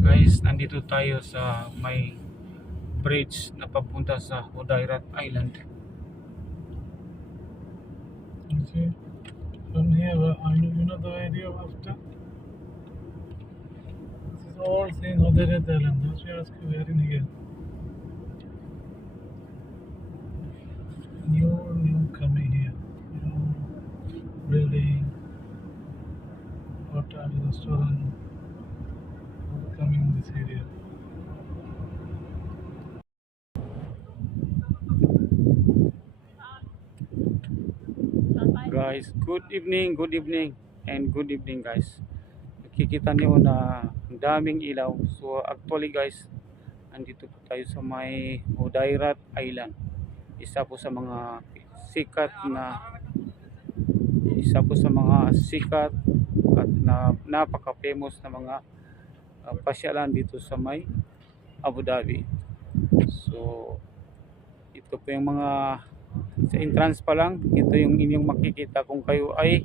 Guys, nandito tayo sa may bridge na papunta sa Hodairat Island. You see, from here, you know the area after? This is all seen Hodairat Island. That's why I ask you where in here. New coming here. New building, hotel, restaurant, all coming in this area. Guys, good evening and good evening guys. Nakikita niyo na ang daming ilaw. So actually guys, andito po tayo sa may Hodairat Island. Isa po sa mga sikat at napaka-famous na mga pasyalan dito sa may Abu Dhabi. So ito po yung mga sa entrance pa lang, ito yung inyong makikita kung kayo ay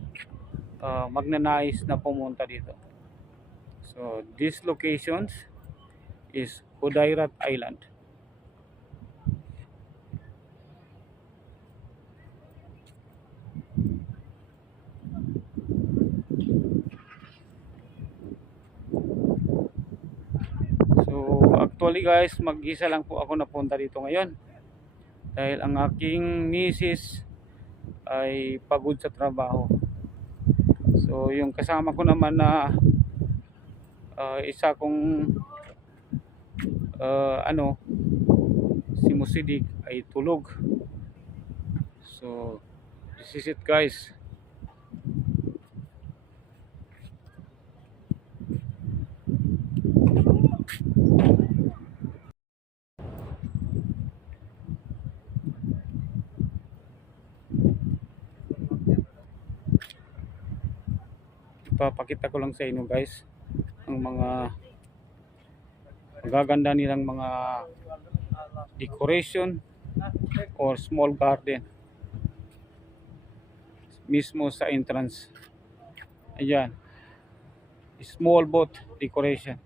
magnanais na pumunta dito. So this locations is Hodairat Island. So actually guys, mag-isa lang po ako napunta dito ngayon. Dahil ang aking misis ay pagod sa trabaho. So yung kasama ko naman na isa kong si Musidik ay tulog. So this is it guys. Ipapakita ko lang sa inyo guys ang mga magaganda nilang mga decoration or small garden mismo sa entrance. Ayan, small boat decoration.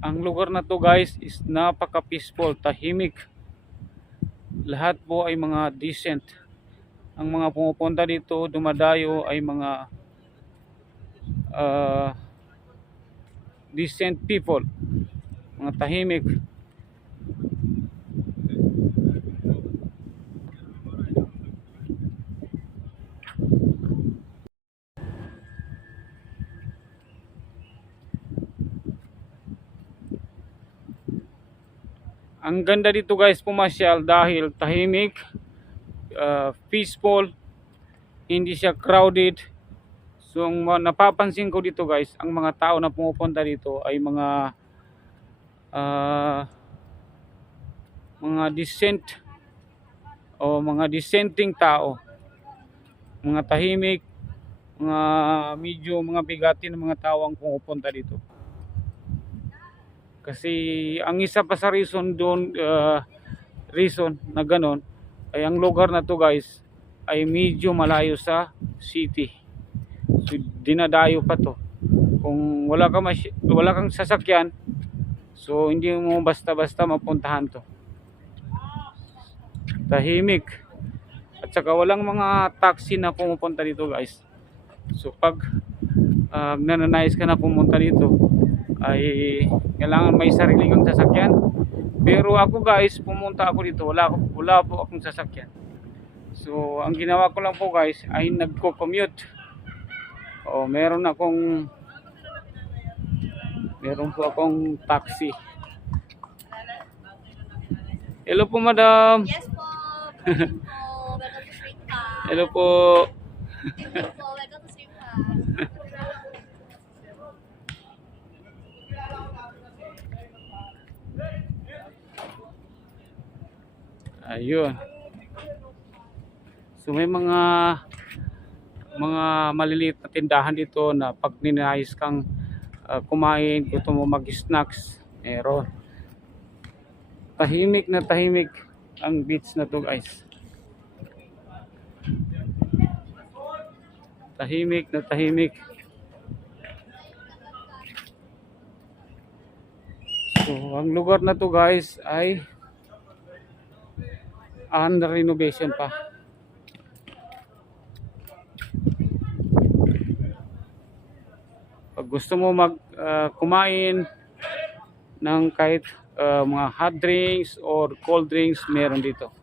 Ang lugar na to guys is napaka peaceful, tahimik. Lahat po ay mga decent. Ang mga pumupunta dito, dumadayo ay mga decent people, mga tahimik. Ang ganda dito guys pumasyal dahil tahimik, peaceful, hindi siya crowded. So ang napapansin ko dito guys, ang mga tao na pumupunta dito ay mga decent o mga dissenting tao, mga tahimik, mga bigatin ng mga tao ang pumupunta dito. Kasi ang isa pa sa reason na ganon ay ang lugar na to guys ay medyo malayo sa city. So dinadayo pa to. Kung wala kang sasakyan, so hindi mo basta-basta mapuntahan to. Tahimik. At saka walang mga taxi na pumupunta dito guys. So pag nananais ka na pumunta dito ay kailangan may sarili kang sasakyan. Pero ako guys, pumunta ako dito, wala po akong sasakyan. So ang ginawa ko lang po guys ay nagko-commute Oh, meron po akong taxi. Hello po, madam. Yes po. Morning po. Welcome to Street Pass. Hello po. Hello po. Welcome to Street Pass. Ayun. So may mga maliliit na tindahan dito na pag ninayos kang kumain, gusto mo mag-snacks, meron. Tahimik na tahimik ang beach na to, guys. Tahimik na tahimik. So ang lugar na to, guys, ay under renovation pa. Pag gusto mo kumain ng kahit mga hot drinks or cold drinks, meron dito.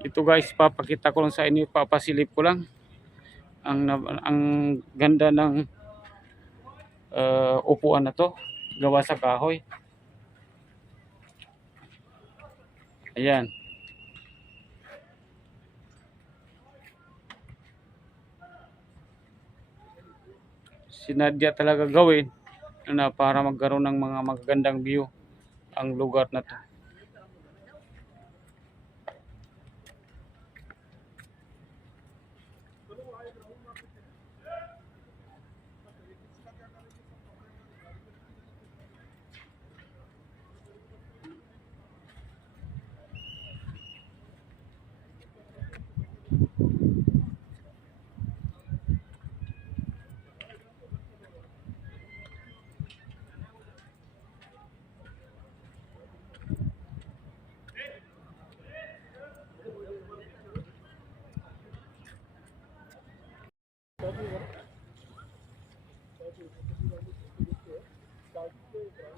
Ito, guys, papakita ko lang sa inyo, papasilip ko lang ang ganda ng upuan na to, gawa sa kahoy. Ayan. Sinadya talaga gawin na para magkaroon ng mga magagandang view ang lugar na to.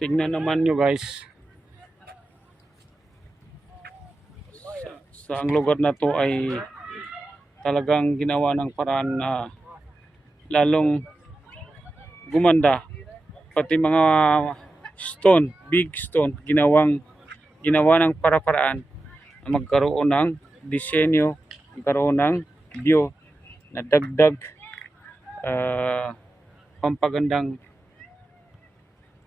Tingnan naman nyo, guys, sa ang lugar na to ay talagang ginawa ng paraan na lalong gumanda. Pati mga stone, big stone, ginawa ng para-paraan na magkaroon ng disenyo, magkaroon ng view na dagdag pampagandang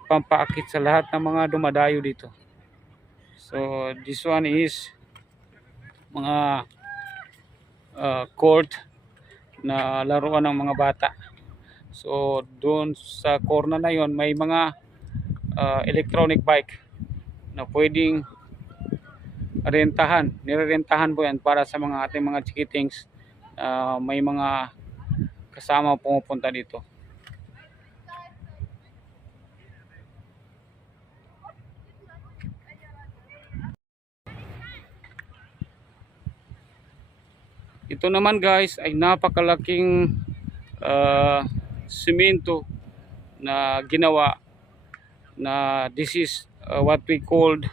pampaakit sa lahat ng mga dumadayo dito. So this one is mga court na laruan ng mga bata. So doon sa corner na yon may mga electronic bike na pwedeng rentahan. Nirerentahan po yan para sa mga ating mga chikitings. May mga kasama pumupunta dito. Ito naman, guys, ay napakalaking simento na ginawa na this is what we called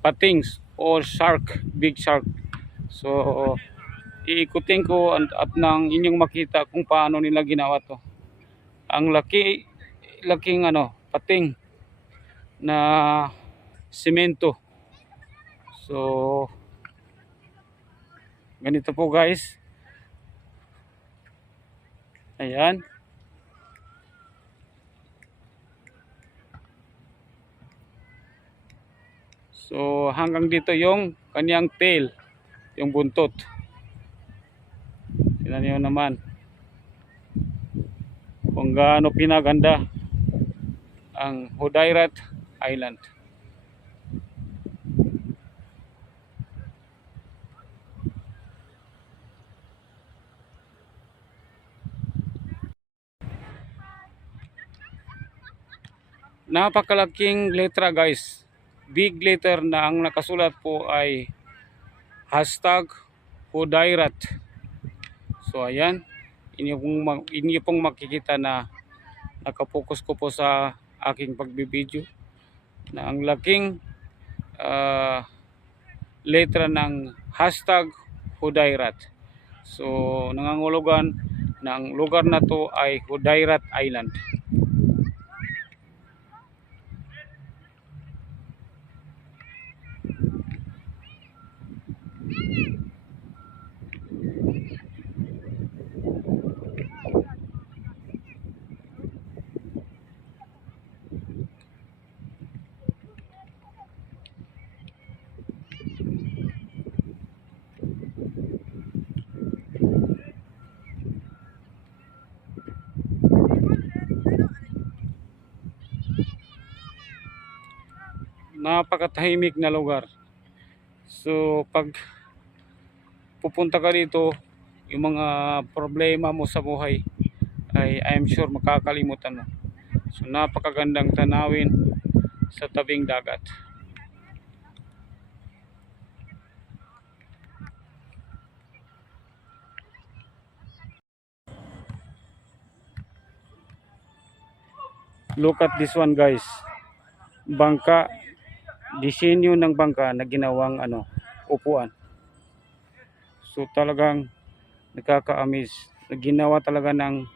patings or shark, big shark. So iikutin ko at nang inyong makita kung paano nila ginawa to. Ang laking pating na simento. So ganito po, guys. Ayan. So hanggang dito yung kanyang tail, yung buntot. Tingnan niyo naman kung gaano pinaganda ang Hodayrat Island. Napakalaking letra, guys. Big letter na ang nakasulat po ay hashtag Hudayrat. So ayan, inyo pong makikita na nakapokus ko po sa aking pagbibideo na ang laking letra ng hashtag Hudayrat. So nangangulugan ng lugar na to ay Hudayrat Island. Napakatahimik na lugar. So pag pupunta ka dito, yung mga problema mo sa buhay ay I'm sure makakalimutan mo. So napakagandang tanawin sa tabing dagat. Look at this one guys. Bangka, disenyo ng bangka na ginawang upuan. So talagang nakaka-amaze. Ginawa talaga ng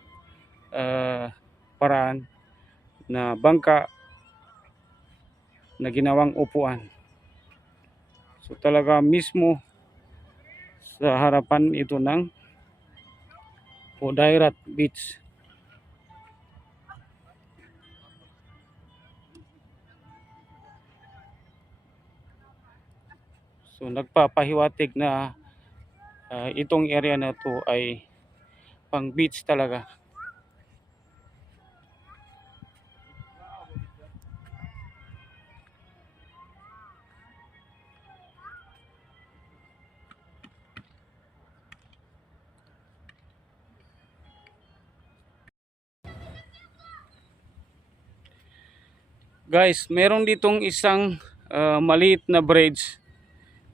paraan na bangka na ginawang upuan. So talaga mismo sa harapan ito ng Hudayrat Beach. So nagpapahiwatig na itong area na to ay pang beach talaga. Guys, meron ditong isang maliit na bridge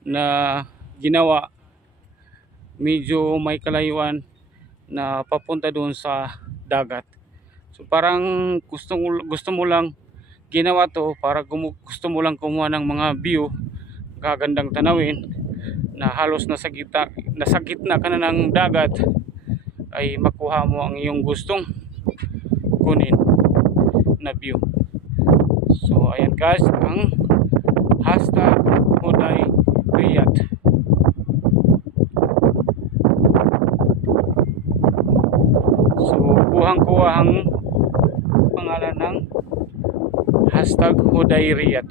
na ginawa, medyo may kalayuan na papunta doon sa dagat. So parang gusto mo lang ginawa to para gusto mo lang kumuha ng mga view, gagandang tanawin na halos nasa gitna ka na ng dagat ay makuha mo ang iyong gustong kunin na view. So ayan guys, ang hashtag Hudayrat. So kuhang-kuha ang pangalan ng hashtag Hudayrat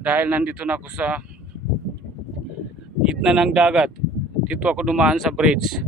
dahil nandito na ako sa gitna ng dagat. Dito ako dumaan sa bridge.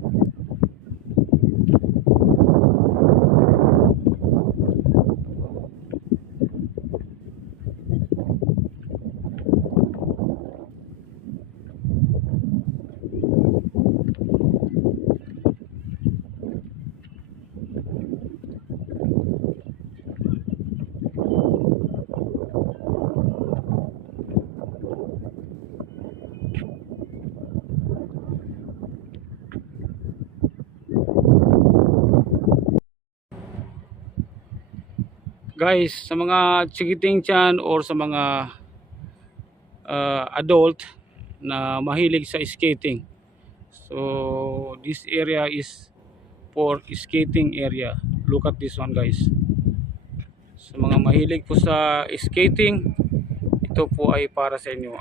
Guys, sa mga chikiting tiyan or sa mga adult na mahilig sa skating, so this area is for skating area. Look at this one guys. Sa mga mahilig po sa skating, ito po ay para sa inyo.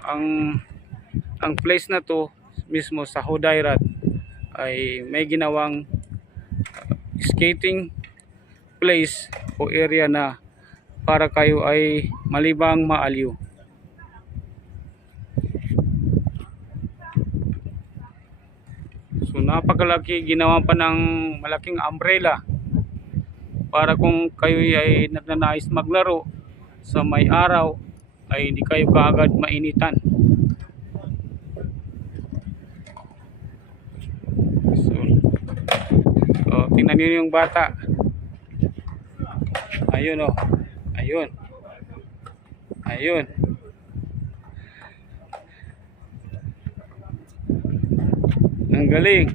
Ang place na to mismo sa Hudayrat ay may ginawang skating place o area na para kayo ay malibang maaliw. So napakalaki, ginawa pa ng malaking umbrella para kung kayo ay nagnanais maglaro sa may araw ay hindi kayo kaagad mainitan. So tingnan niyo yung bata. Ayun oh. Ayun. Ayun. Ang galing.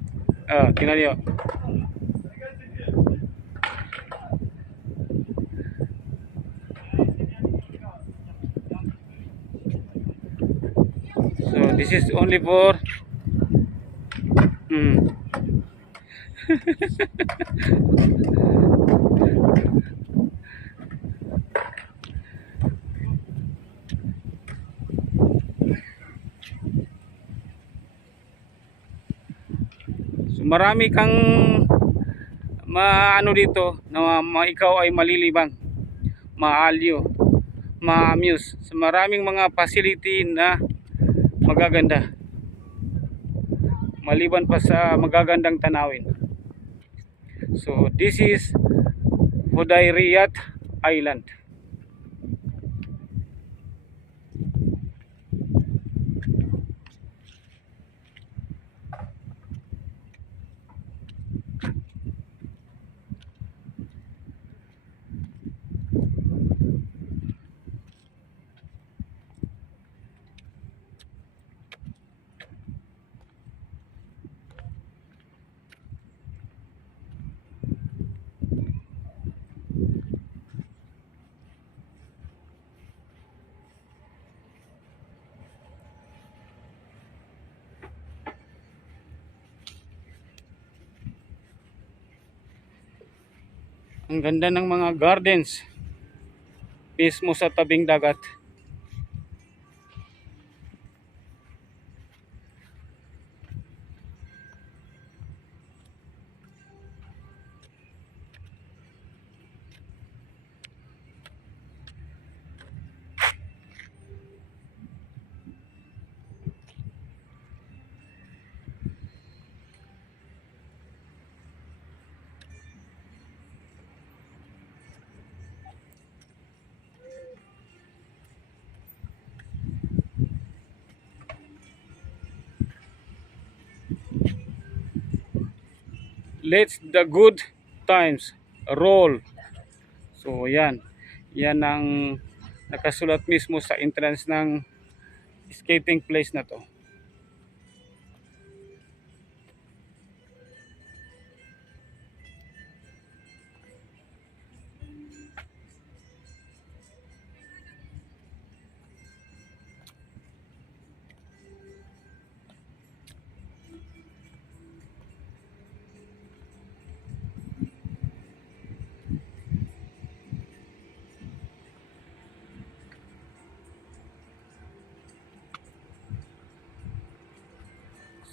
Ah, tingnan niyo. So this is only for mm, so marami kang maano dito na ikaw ay malilibang, maalyo, ma-amuse sa maraming mga facility na magaganda maliban pa sa magagandang tanawin. So this is Hudayriyat Island. Ang ganda ng mga gardens mismo sa tabing dagat. Let the good times roll. So yan. Yan ang nakasulat mismo sa entrance ng skating place na to.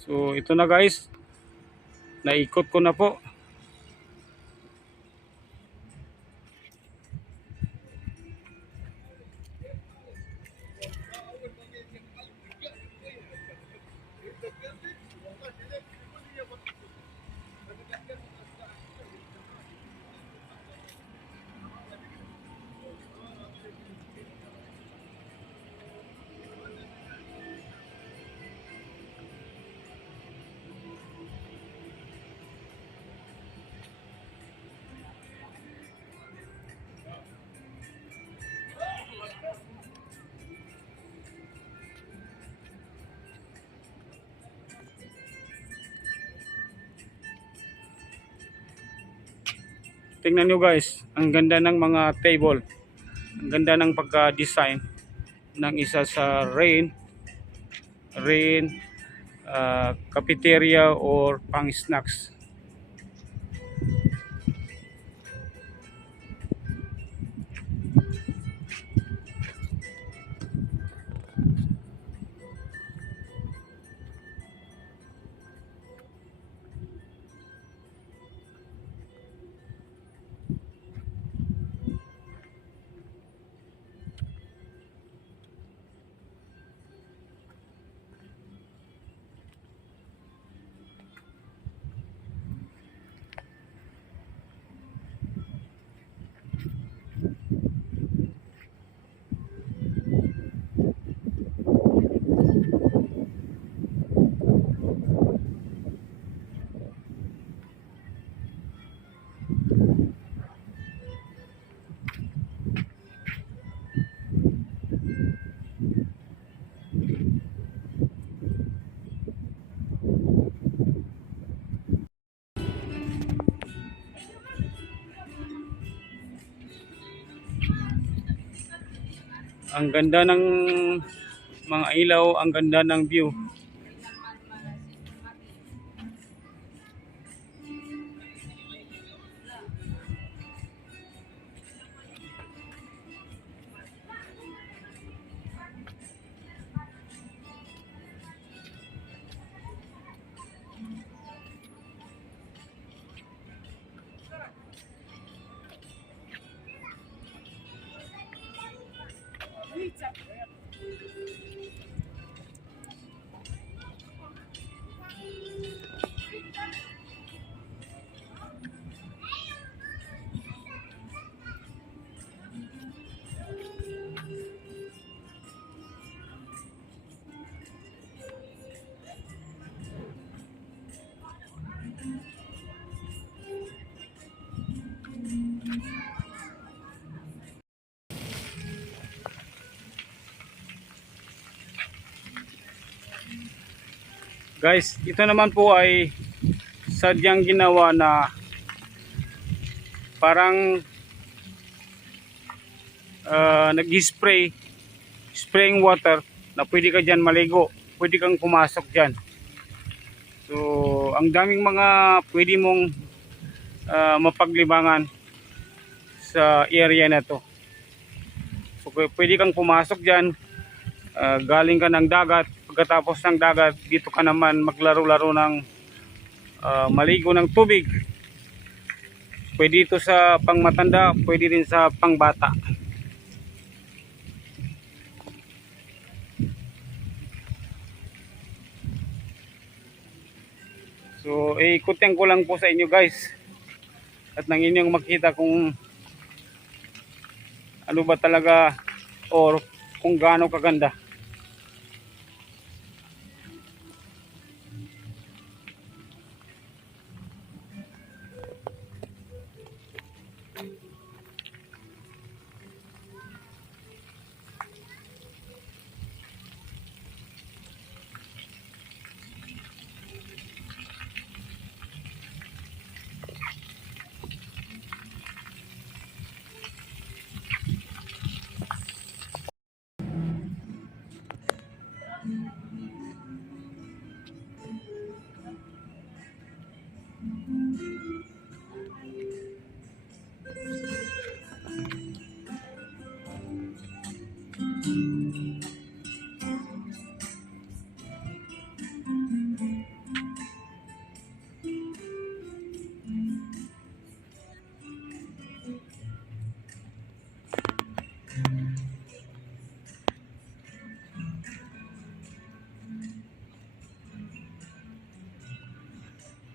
So ito na guys. Naikot ko na po. Tingnan nyo guys, ang ganda ng mga table. Ang ganda ng pagka-design ng isa sa rain cafeteria or pang snacks. Ang ganda ng mga ilaw, ang ganda ng view. Guys, ito naman po ay sadyang ginawa na parang nag-spray spraying water na pwede ka dyan maligo, pwede kang pumasok dyan. So ang daming mga pwede mong mapaglibangan sa area na to. So pwede kang pumasok dyan, galing ka ng dagat, pagkatapos ng dagat dito ka naman maglaro-laro ng maligo ng tubig. Pwede ito sa pangmatanda, pwede rin sa pangbata. So ikutin ko lang po sa inyo guys, at nang inyong makita kung ano ba talaga or kung gaano kaganda.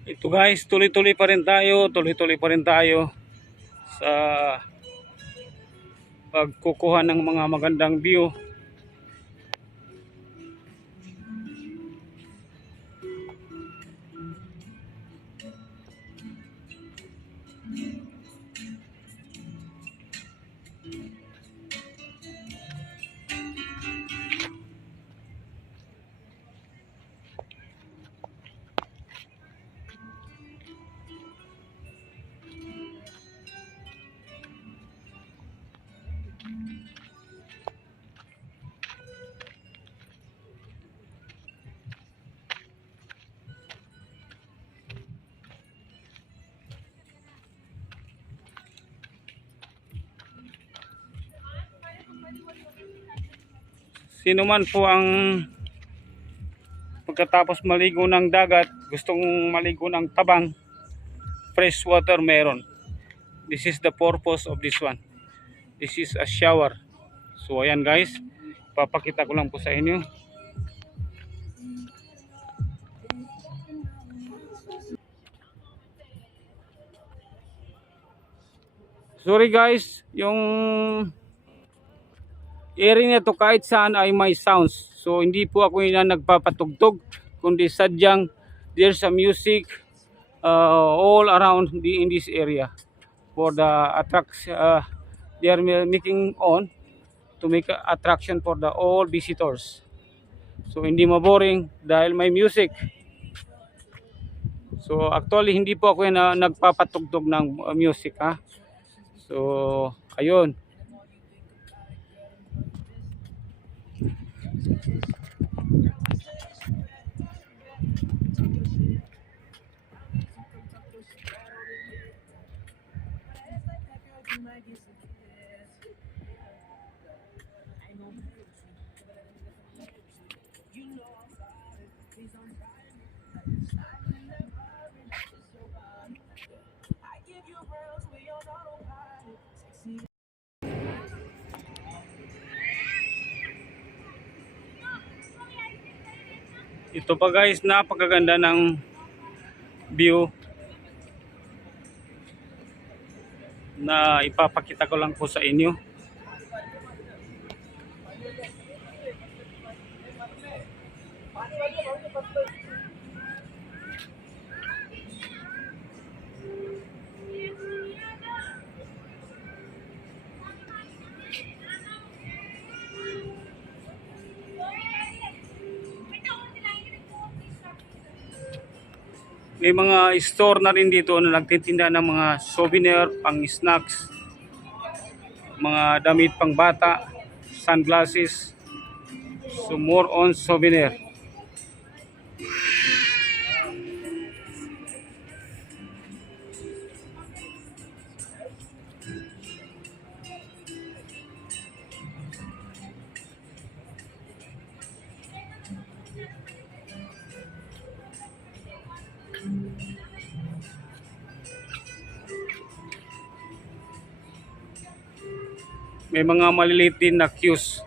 Ito guys, tuloy-tuloy pa rin tayo sa pagkukuha ng mga magandang view. Sino man po ang pagkatapos maligo ng dagat, gustong maligo ng tabang, fresh water meron. This is the purpose of this one. This is a shower. So ayan guys, papakita ko lang po sa inyo. Sorry guys, yung area nito kahit saan ay may sounds. So hindi po ako yung nagpapatugtog, kundi sadyang there's a music all around in this area for the attraction. They are making on to make attraction for the all visitors. So hindi maboring dahil may music. So actually hindi po ako yung nagpapatugtog ng music ha. So ayun. Ito pa guys, napakaganda ng view na ipapakita ko lang po sa inyo. May mga store na rin dito na nagtitinda ng mga souvenir, pang snacks, mga damit pang bata, sunglasses. So more on souvenir. May mga maliliit din na queues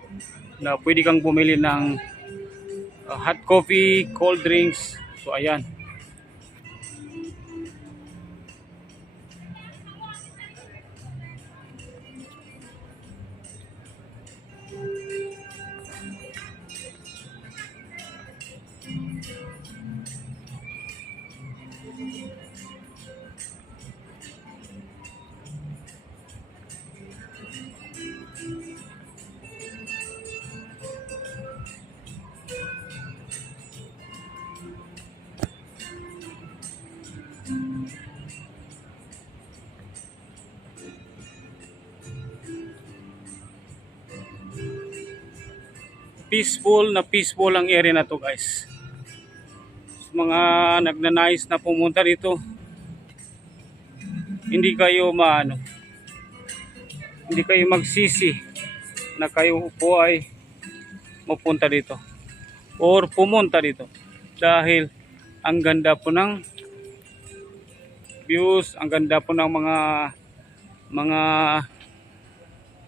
na pwede kang bumili ng hot coffee, cold drinks. So ayan. Peaceful ang area na to guys. Sa mga nagnanais na pumunta dito, hindi kayo hindi kayo magsisi na kayo po ay mapunta dito or pumunta dito dahil ang ganda po ng views, ang ganda po ng mga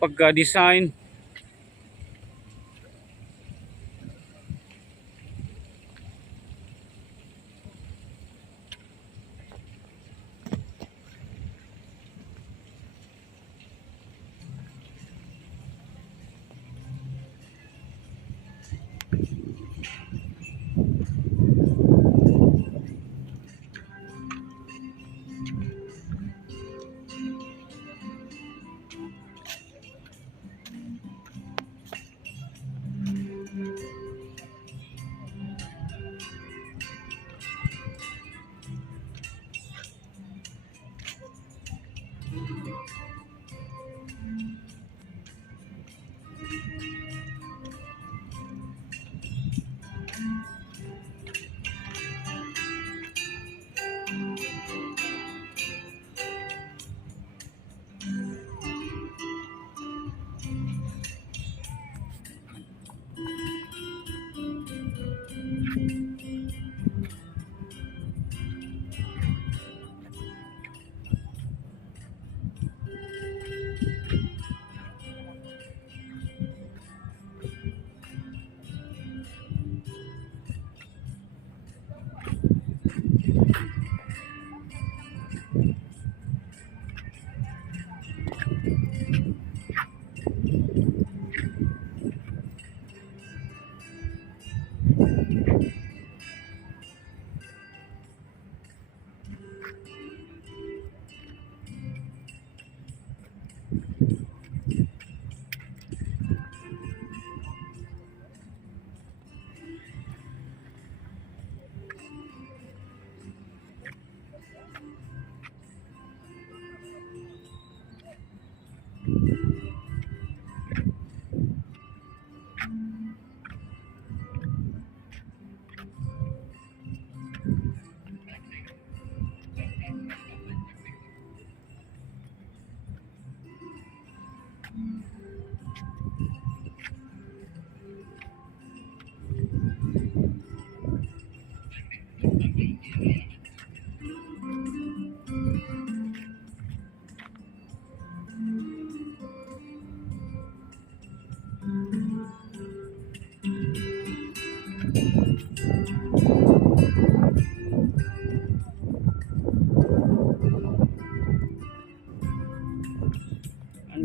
pagka-design.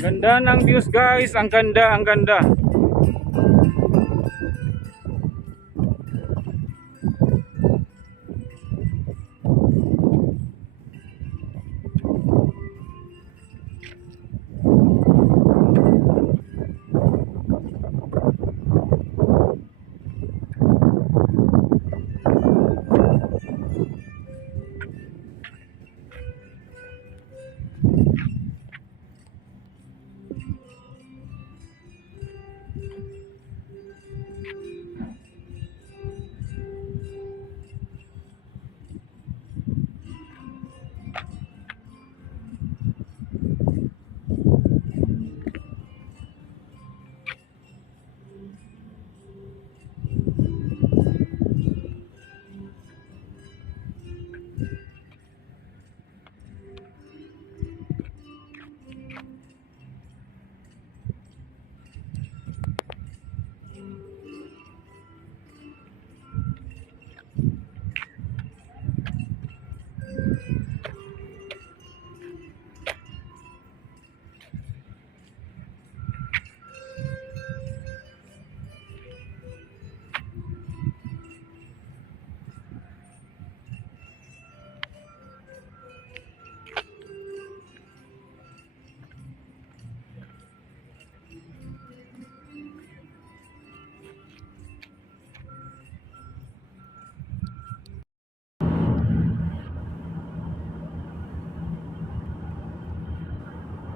Ganda ng views guys, ang ganda, ang ganda.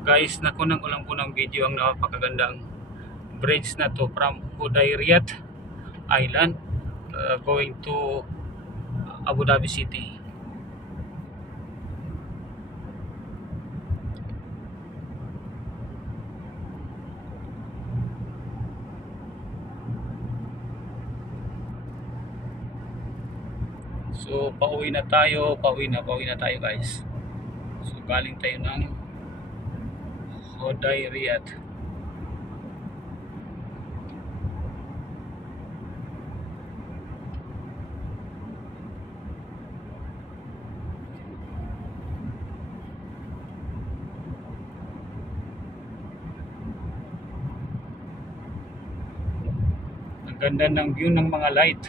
Guys, nakunan ko lang po ng video ang napakagandang bridge na to from Hudayriyat Island going to Abu Dhabi City. So pauwi na tayo guys. So galing tayo ng Hudayriyat. Ang ganda ng view ng mga light.